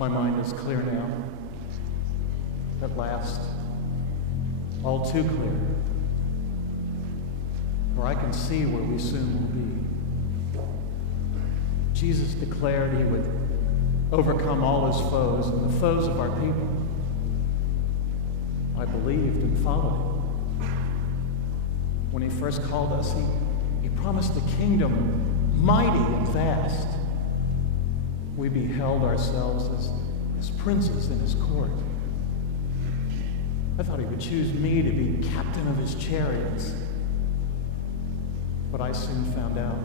My mind is clear now. At last, all too clear. For I can see where we soon will be. Jesus declared he would overcome all his foes and the foes of our people. I believed and followed him. When he first called us, he promised a kingdom mighty and vast. We beheld ourselves as princes in his court. I thought he would choose me to be captain of his chariots. But I soon found out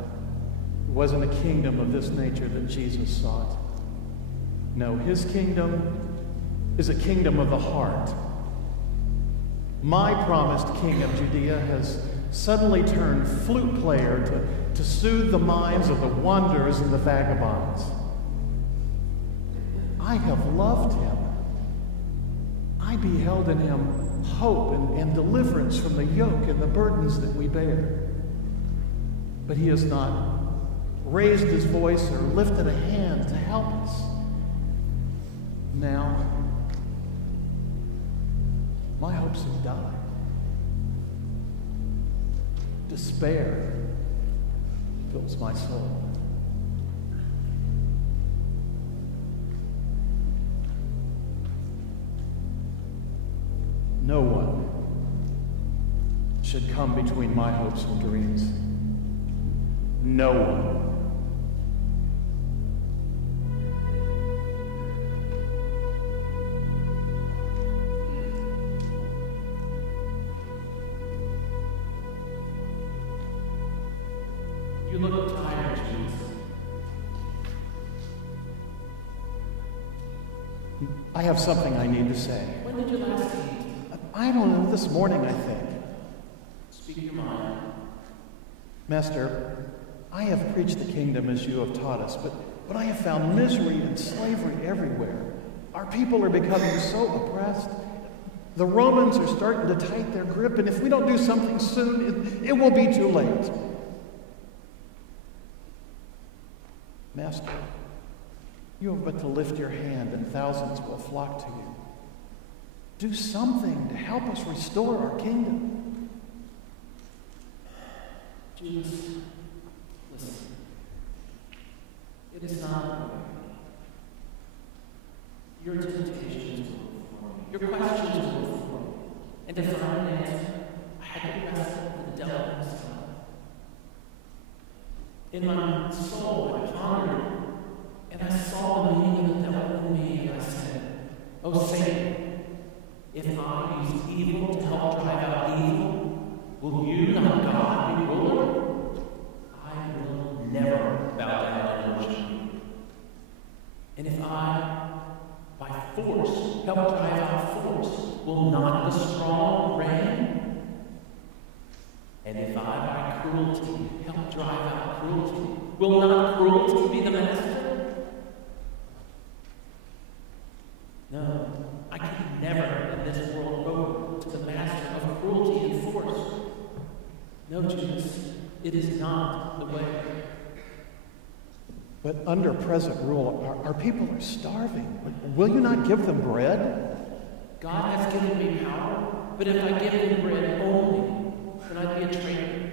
it wasn't a kingdom of this nature that Jesus sought. No, his kingdom is a kingdom of the heart. My promised king of Judea has suddenly turned flute player to soothe the minds of the wanderers and the vagabonds. I have loved him. I beheld in him hope and deliverance from the yoke and the burdens that we bear. But he has not raised his voice or lifted a hand to help us. Now, my hopes have died. Despair fills my soul. No one should come between my hopes and dreams. No one. You look tired, Jesus. I have something I need to say. When did you last eat? I don't know, this morning, I think. Speak your mind. Master, I have preached the kingdom as you have taught us, but I have found misery and slavery everywhere. Our people are becoming so oppressed. The Romans are starting to tighten their grip, and if we don't do something soon, it will be too late. Master, you have but to lift your hand, and thousands will flock to you. Do something to help us restore our kingdom. Jesus, listen. It is not the way. Your temptations were before me. Your questions were before me. And to find an answer, I had to wrestle with the devil himself. In my soul, I pondered, and I saw the meaning of the devil in me, and I said, "Oh, Satan, if I use evil to help drive out evil, will you, not God, be ruler? I will never bow down and worship you. And if I, by force, help drive out force, will not the strong reign? And if I, by cruelty, help drive out cruelty, will not cruelty be the master? No, I can never in this world go to the master of cruelty and force. No, Jesus, it is not the way." But under present rule, our people are starving. Will you not give them bread? God has given me power, but if I give them bread only, then I'd be a traitor.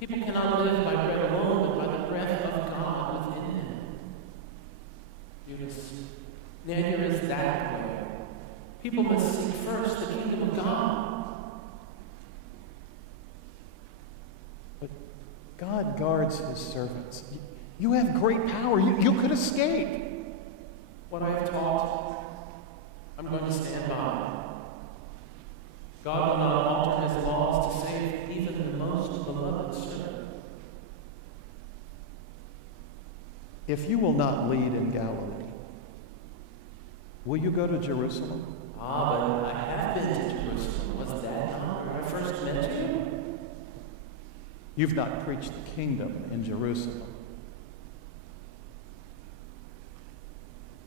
People cannot live by bread alone, but by the breath of God within them. Judas, neither is that way. People must seek first the kingdom of God. But God guards his servants. You have great power. You could escape. What I have taught, I'm going to stand by. God will not alter his laws to save even the most beloved servant. If you will not lead in Galilee, will you go to Jerusalem? But I have been to Jerusalem. Was that not where I first met you? You've not preached the kingdom in Jerusalem.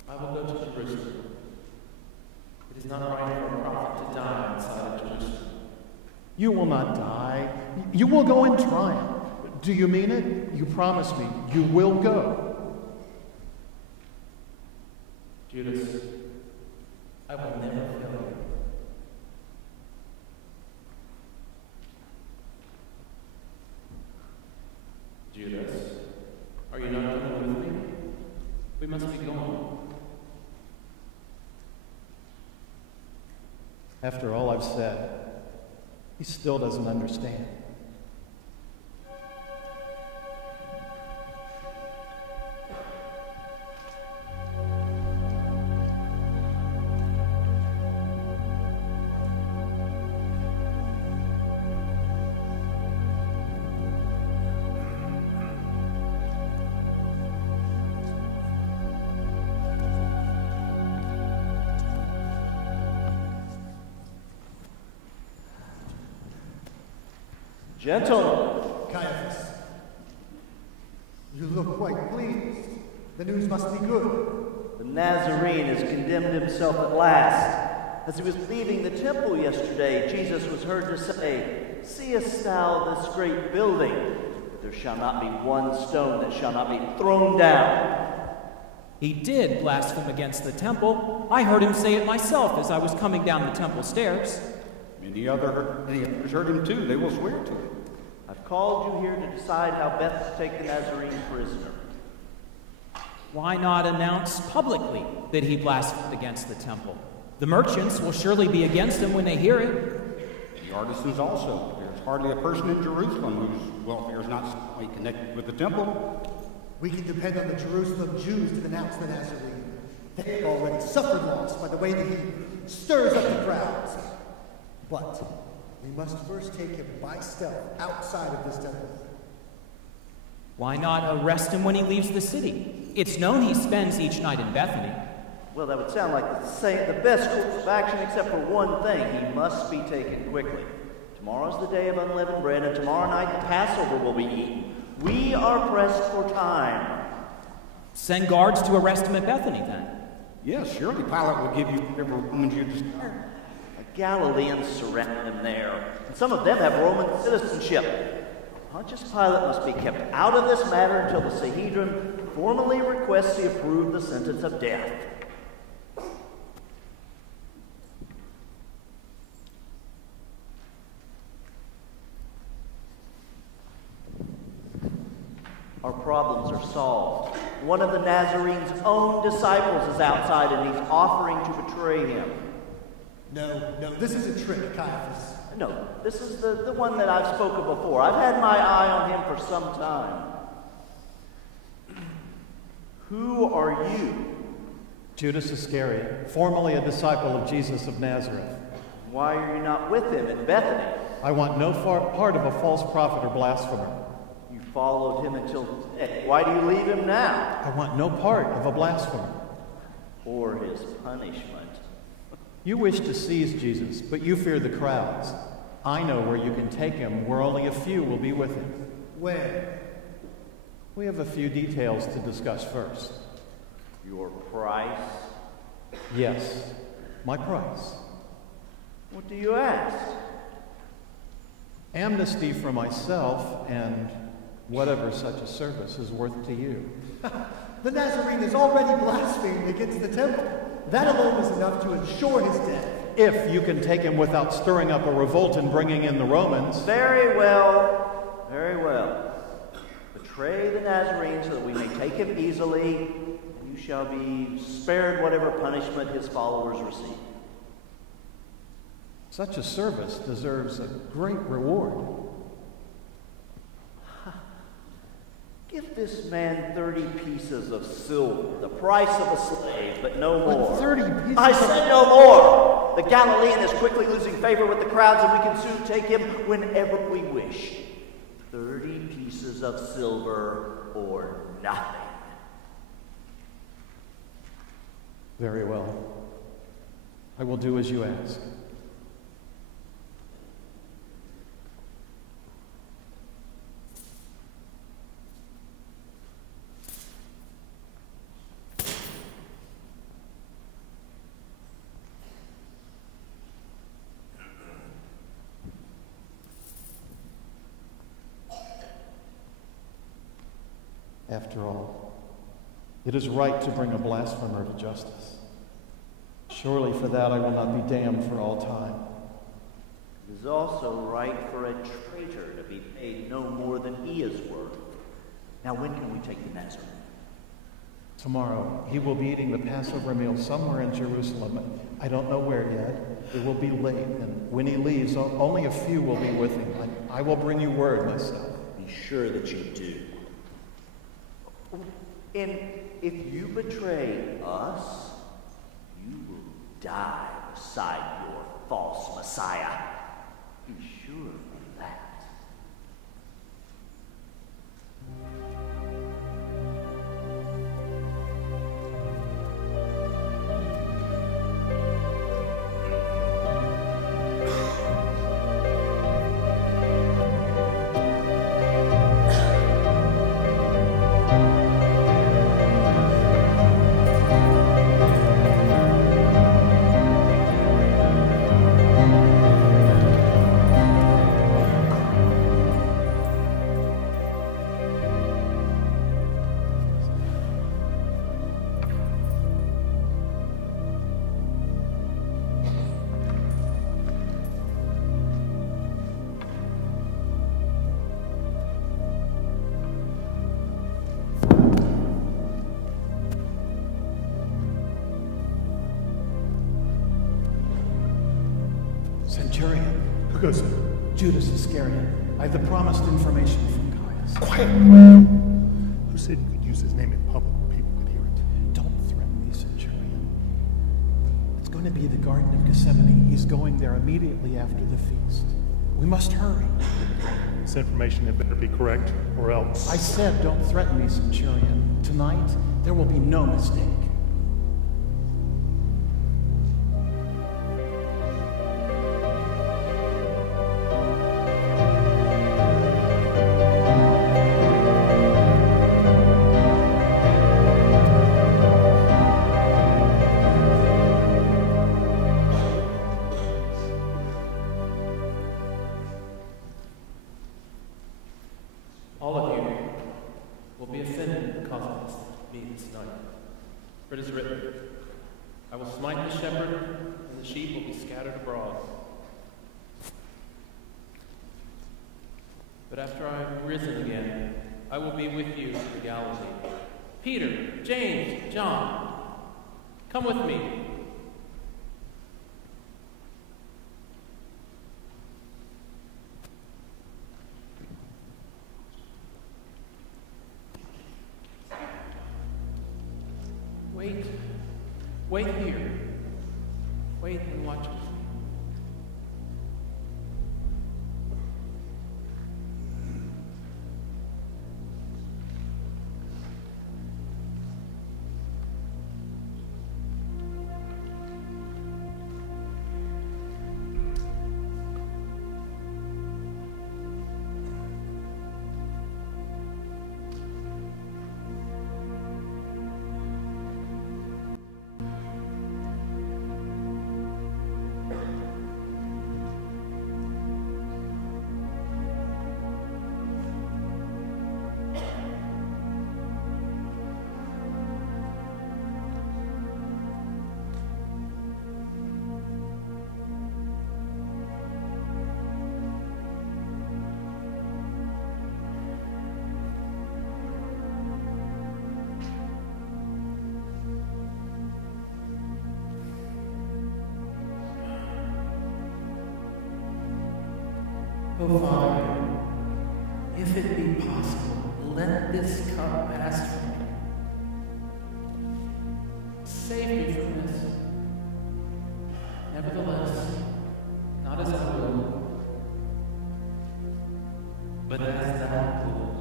I will go to Jerusalem. It is not right for a prophet to die outside of Jerusalem. You will not die. You will go in triumph. Do you mean it? You promise me you will go. Judas, I will never fail you. Judas, are you not coming with me? We must be going. After all I've said, he still doesn't understand. Gentlemen. Caiaphas, you look quite pleased. The news must be good. The Nazarene has condemned himself at last. As he was leaving the temple yesterday, Jesus was heard to say, "Seest thou this great building? There shall not be one stone that shall not be thrown down." He did blaspheme against the temple. I heard him say it myself as I was coming down the temple stairs. Many others heard him too. They will swear to it. I've called you here to decide how best to take the Nazarene prisoner. Why not announce publicly that he blasphemed against the temple? The merchants will surely be against him when they hear it. The artisans also. There's hardly a person in Jerusalem whose welfare is not somehow connected with the temple. We can depend on the Jerusalem Jews to denounce the Nazarene. They have already suffered loss by the way that he stirs up the crowds. But we must first take him by stealth outside of this temple. Why not arrest him when he leaves the city? It's known he spends each night in Bethany. Well, that would sound like the best course of action, except for one thing. He must be taken quickly. Tomorrow's the day of unleavened bread, and tomorrow night the Passover will be eaten. We are pressed for time. Send guards to arrest him at Bethany, then. Yes, surely Pilate will give you whatever Romans you desire. Galileans surround him there, and some of them have Roman citizenship. Pontius Pilate must be kept out of this matter until the Sanhedrin formally requests he approve the sentence of death. Our problems are solved. One of the Nazarene's own disciples is outside, and he's offering to betray him. No, this is a trick, Caiaphas. No, this is the one that I've spoken before. I've had my eye on him for some time. Who are you? Judas Iscariot, formerly a disciple of Jesus of Nazareth. Why are you not with him in Bethany? I want no part of a false prophet or blasphemer. You followed him until today. Why do you leave him now? I want no part of a blasphemer. Or his punishment. You wish to seize Jesus, but you fear the crowds. I know where you can take him, where only a few will be with him. Where? We have a few details to discuss first. Your price? Yes, my price. What do you ask? Amnesty for myself and whatever such a service is worth to you. The Nazarene has already blasphemed against the temple. That alone is enough to ensure his death. If you can take him without stirring up a revolt and bringing in the Romans. Very well. Very well. Betray the Nazarene so that we may take him easily, and you shall be spared whatever punishment his followers receive. Such a service deserves a great reward. Give this man 30 pieces of silver, the price of a slave, but no more. But 30 pieces I said no more! The Galilean is quickly losing favor with the crowds, and we can soon take him whenever we wish. 30 pieces of silver or nothing. Very well. I will do as you ask. After all, it is right to bring a blasphemer to justice. Surely for that I will not be damned for all time. It is also right for a traitor to be paid no more than he is worth. Now when can we take the Nazarene? Tomorrow he will be eating the Passover meal somewhere in Jerusalem. I don't know where yet. It will be late, and when he leaves, only a few will be with him. I will bring you word myself. Be sure that you do. And if you betray us, you will die beside your false Messiah. Be sure of that. Centurion. Who goes? Judas Iscariot. I have the promised information from Caius. Quiet. Who said you could use his name in public where people could hear it? Don't threaten me, Centurion. It's going to be the Garden of Gethsemane. He's going there immediately after the feast. We must hurry. This information had better be correct, or else. I said don't threaten me, Centurion. Tonight, there will be no mistake. All of you will be offended because of me this night. For it is written, I will smite the shepherd, and the sheep will be scattered abroad. But after I have risen again, I will be with you to Galilee. Peter, James, John, come with me. Wait here. Wait and watch with me. Oh, Father, if it be possible, let this cup pass from me. Save me from this. Nevertheless, not as I will, but as thou wilt.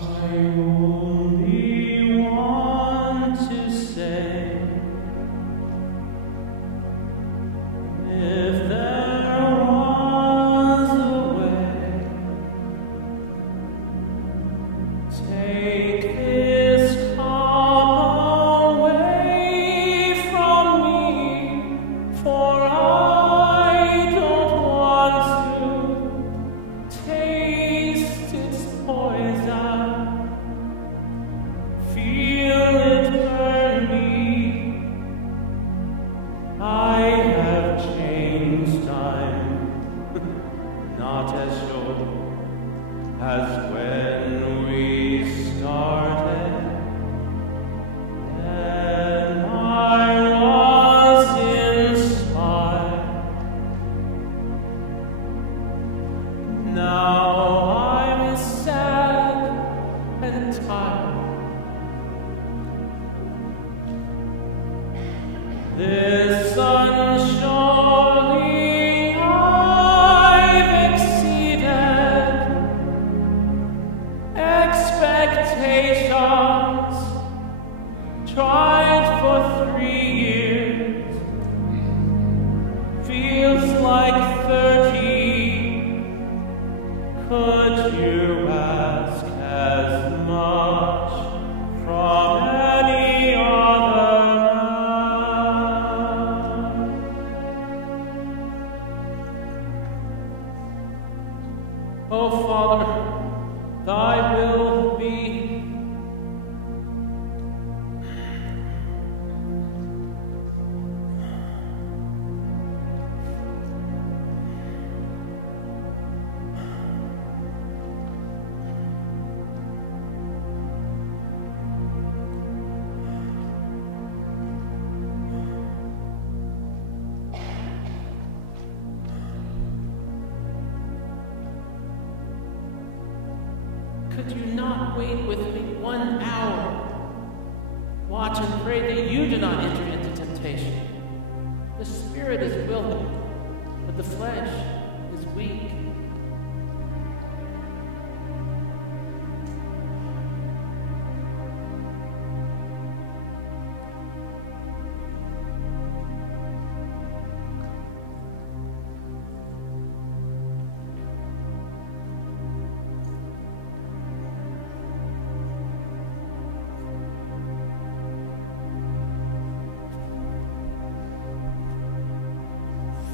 I only want to say, if there not as sure as when we started. Then I was inspired. Now I'm sad and tired. This sun surely I've exceeded expectations, tried for 3 years, feels like 30. Could you ask as much from any other man? Oh, Father, thy will be. Could you not wait with me 1 hour? Watch and pray that you do not enter into temptation. The spirit is willing, but the flesh is weak.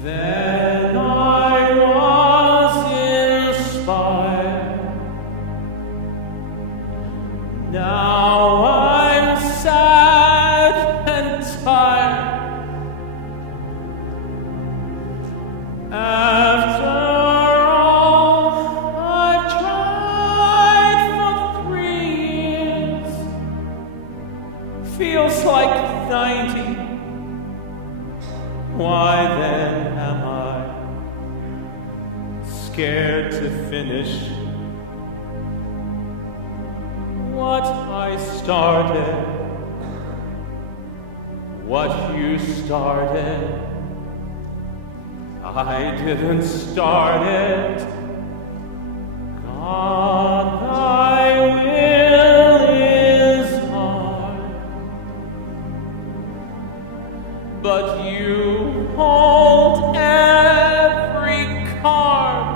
Then I was inspired. Now I'm sad and tired. After all I've tried for 3 years, feels like 90. Why then am I scared to finish what I started? What you started, I didn't start it. God, thy will is hard, but you hold every card.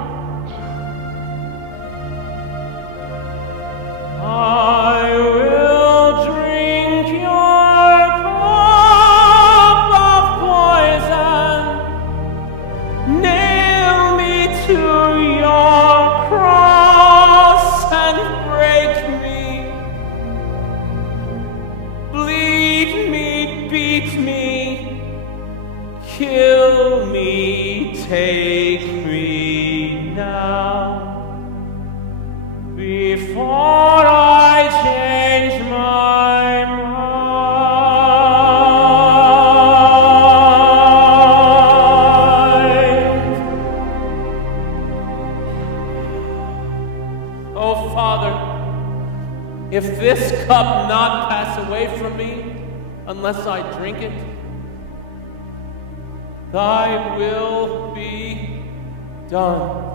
I will drink your cup of poison, nail me to your cross and break me, bleed me, beat me, kill me, take me now, before I change my mind. Oh, Father, if this cup not pass away from me unless I drink it, thy will be done.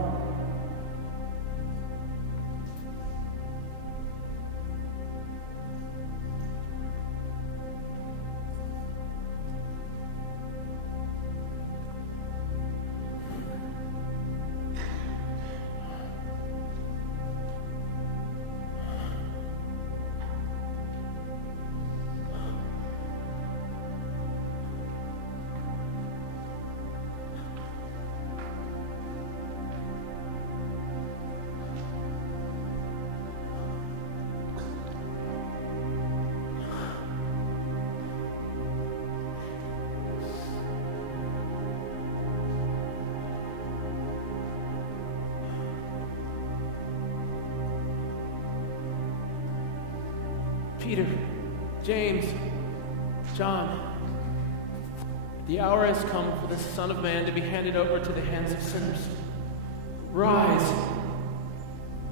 Peter, James, John, the hour has come for the Son of Man to be handed over to the hands of sinners. Rise,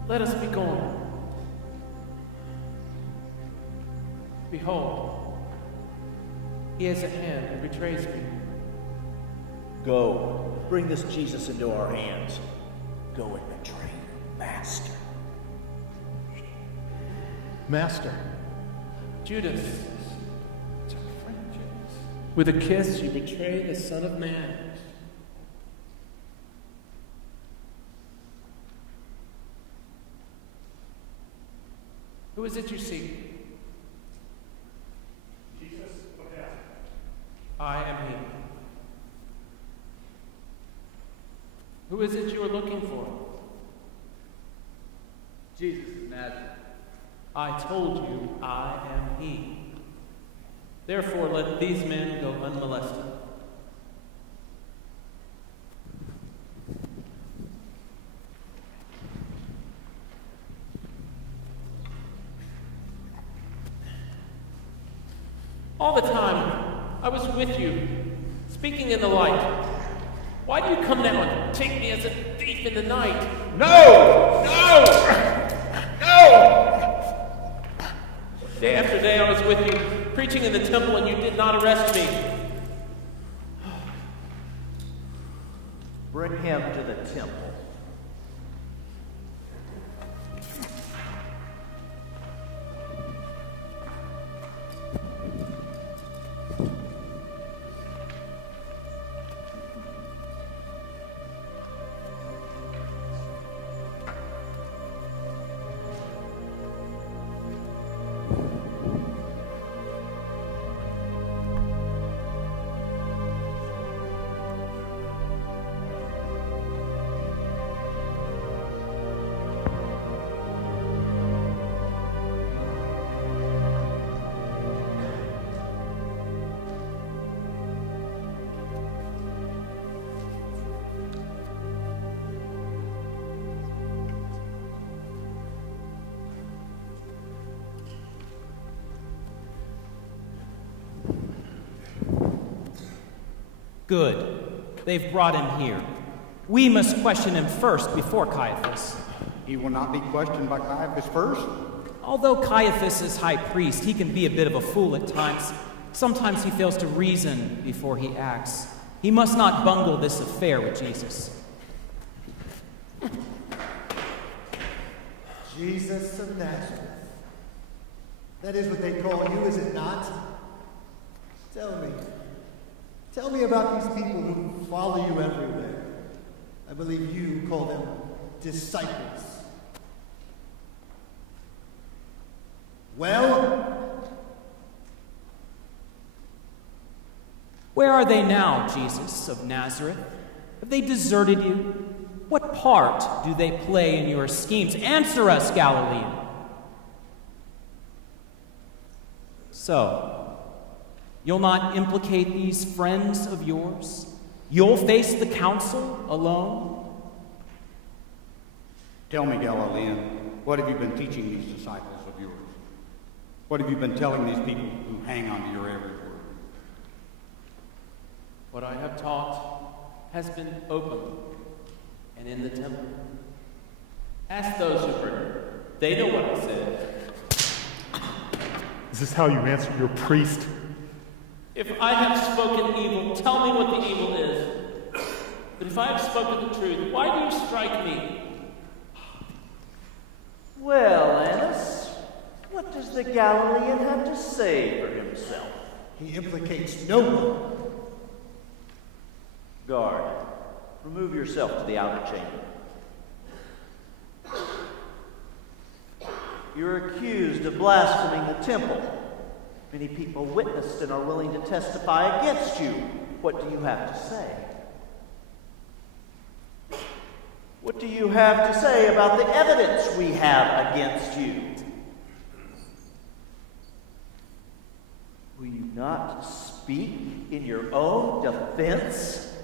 let us be gone. Behold, he has a hand and betrays me. Go, bring this Jesus into our hands. Go and betray your master. Master. Judas, it's our friend Judas. With a kiss, you betray the Son of Man. Who is it you seek? Jesus, what happened? I am he. Who is it you are looking for? Jesus of Nazareth. I told you, I am he. Therefore, let these men go unmolested. All the time I was with you, speaking in the light. Why do you come now and take me as a thief in the night? No! No! No! Day after day I was with you, preaching in the temple, and you did not arrest me. Bring him to the temple. Good. They've brought him here. We must question him first before Caiaphas. He will not be questioned by Caiaphas first. Although Caiaphas is high priest, he can be a bit of a fool at times. Sometimes he fails to reason before he acts. He must not bungle this affair with Jesus. Jesus of Nazareth. That is what they call you, is it not? Tell me about these people who follow you everywhere. I believe you call them disciples. Well? Where are they now, Jesus of Nazareth? Have they deserted you? What part do they play in your schemes? Answer us, Galilean. So, you'll not implicate these friends of yours? You'll face the council alone? Tell me, Galilean, what have you been teaching these disciples of yours? What have you been telling these people who hang on to your every word? What I have taught has been open and in the temple. Ask those who heard it. They know what I said. Is this how you answer your priest? If I have spoken evil, tell me what the evil is. But if I have spoken the truth, why do you strike me? Well, Annas, what does the Galilean have to say for himself? He implicates no one. Guard, remove yourself to the outer chamber. You're accused of blaspheming the temple. Many people witnessed and are willing to testify against you. What do you have to say? What do you have to say about the evidence we have against you? Will you not speak in your own defense?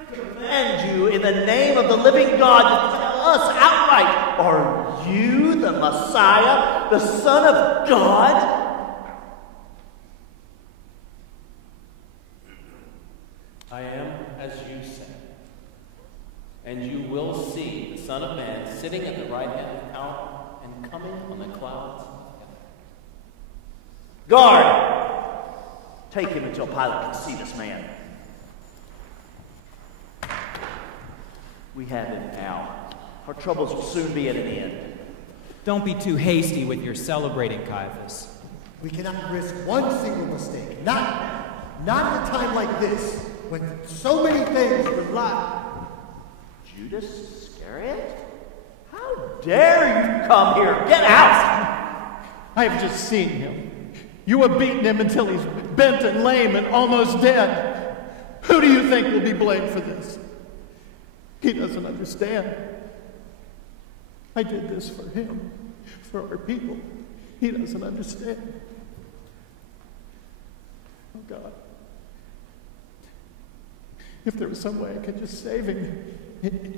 I command you in the name of the living God to tell us outright, are you, the Messiah, the Son of God? I am as you say. And you will see the Son of Man sitting at the right hand of power and coming on the clouds of heaven. Guard! Take him until Pilate can see this man. We have him now. Our troubles will soon be at an end. Don't be too hasty with your celebrating, Caiaphas. We cannot risk one single mistake. Not at a time like this, when so many things rely. Judas Iscariot? How dare you come here? Get out! I have just seen him. You have beaten him until he's bent and lame and almost dead. Who do you think will be blamed for this? He doesn't understand. I did this for him, for our people. He doesn't understand. Oh, God. If there was some way I could just save him.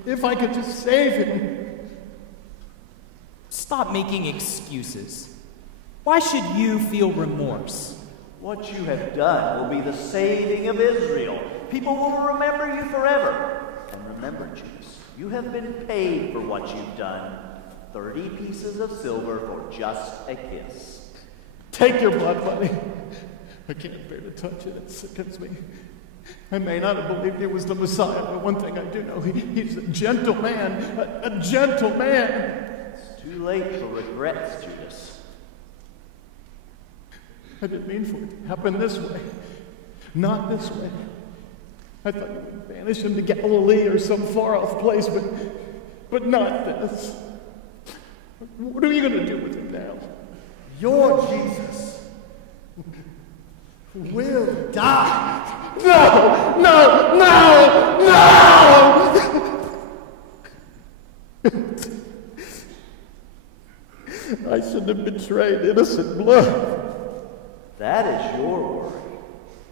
If I could just save him. Stop making excuses. Why should you feel remorse? What you have done will be the saving of Israel. People will remember you forever. And remember, Judas, you have been paid for what you've done. 30 pieces of silver for just a kiss. Take your blood, buddy. I can't bear to touch it. It sickens me. I may not have believed he was the Messiah, but one thing I do know, he's a gentle man. A gentle man. It's too late for regrets, Judas. I didn't mean for it to happen this way. Not this way. I thought you would banish him to Galilee or some far-off place, but not this. What are you going to do with him now? Your Jesus will die. No! No! No! No! I shouldn't have betrayed innocent blood. That is your worry.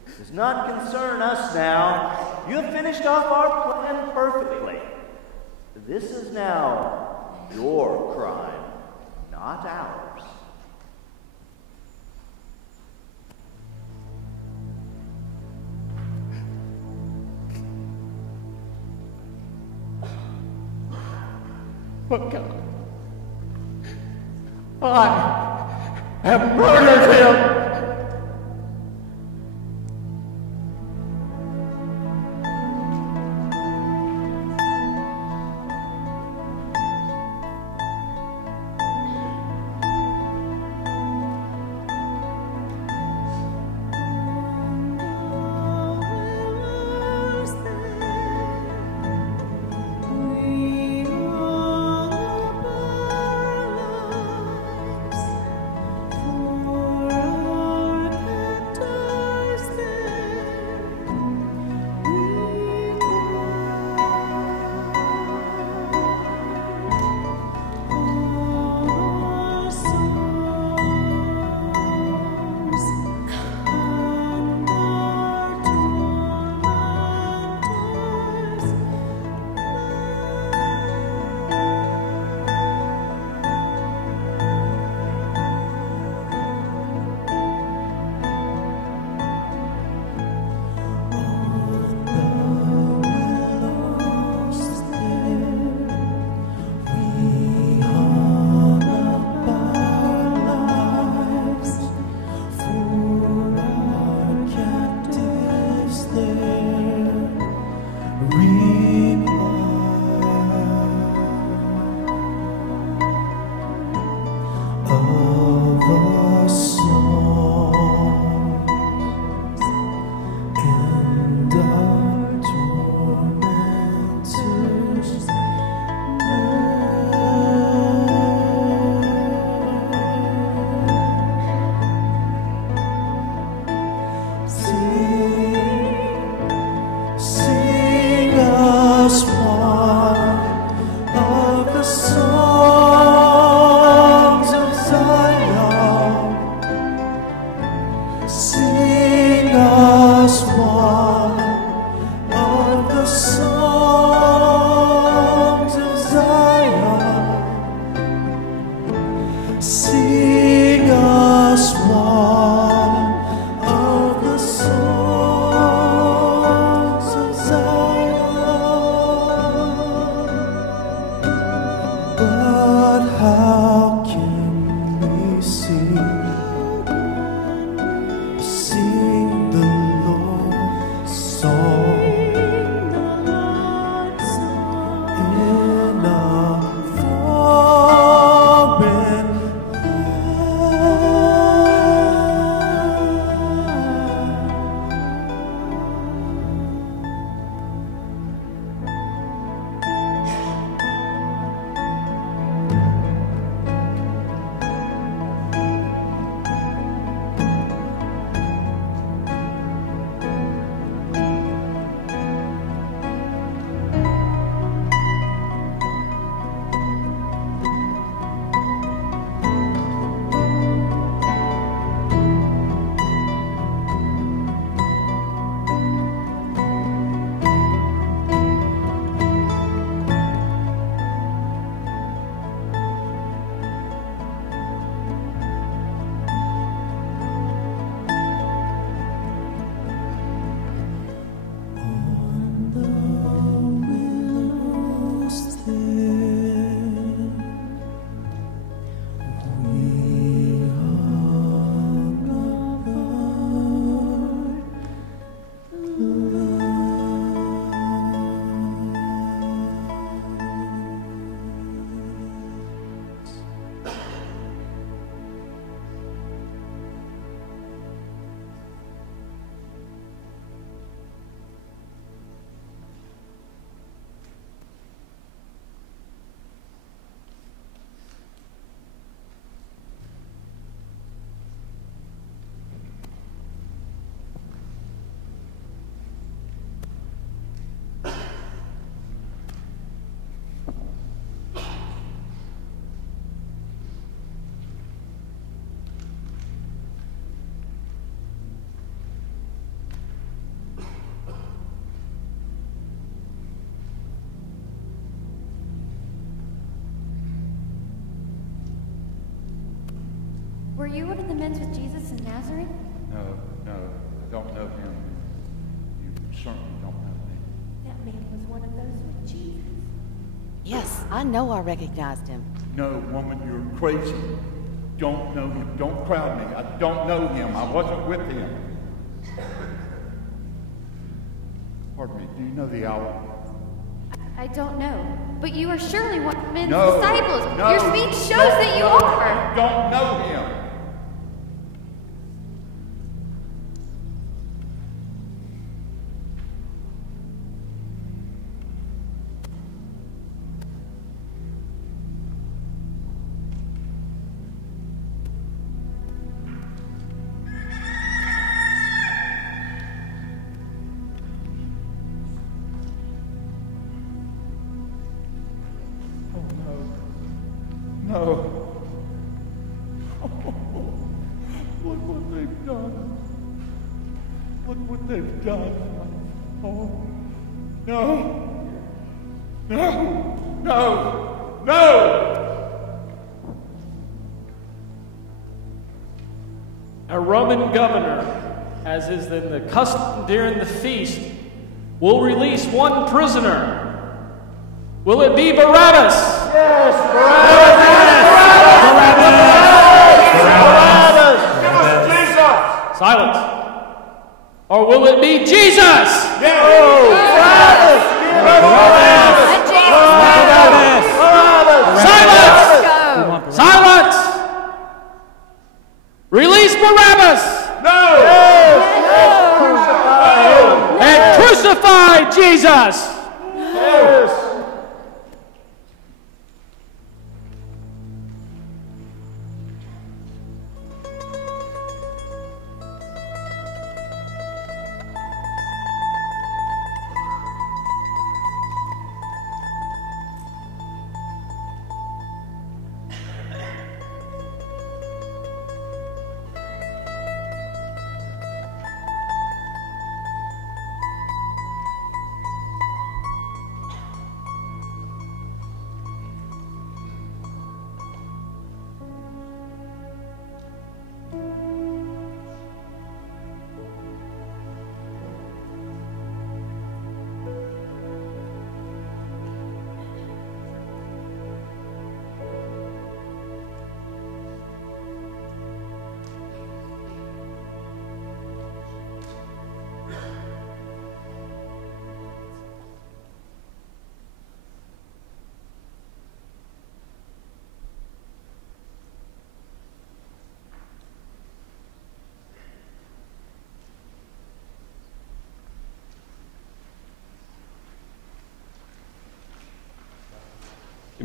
It does not concern us now. You have finished off our plan perfectly. This is now your crime, not ours. Oh, God. I have murdered him! Were you one of the men with Jesus in Nazareth? No, I don't know him. You certainly don't know me. That man was one of those with Jesus. Yes, I know I recognized him. No, woman, you're crazy. Don't know him. Don't crowd me. I don't know him. I wasn't with him. Pardon me, do you know the hour? I don't know. But you are surely one of men's No, disciples. no, Your speech shows that you are. I don't know him. No. Look what they've done. Look what they've done. Oh, no. No. No. No. A Roman governor, as is in the custom during the feast, will release one prisoner. Will it be Barabbas? Yes, Barabbas! Silence. Or will it be Jesus? Silence! Silence! Release Barabbas! No! And crucify Jesus! Yes!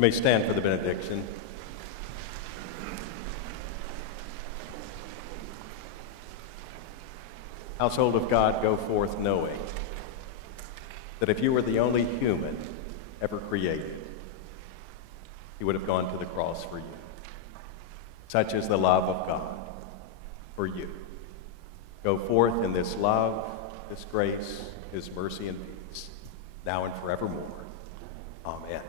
You may stand for the benediction. Household of God, go forth knowing that if you were the only human ever created, he would have gone to the cross for you. Such is the love of God for you. Go forth in this love, this grace, his mercy and peace, now and forevermore. Amen.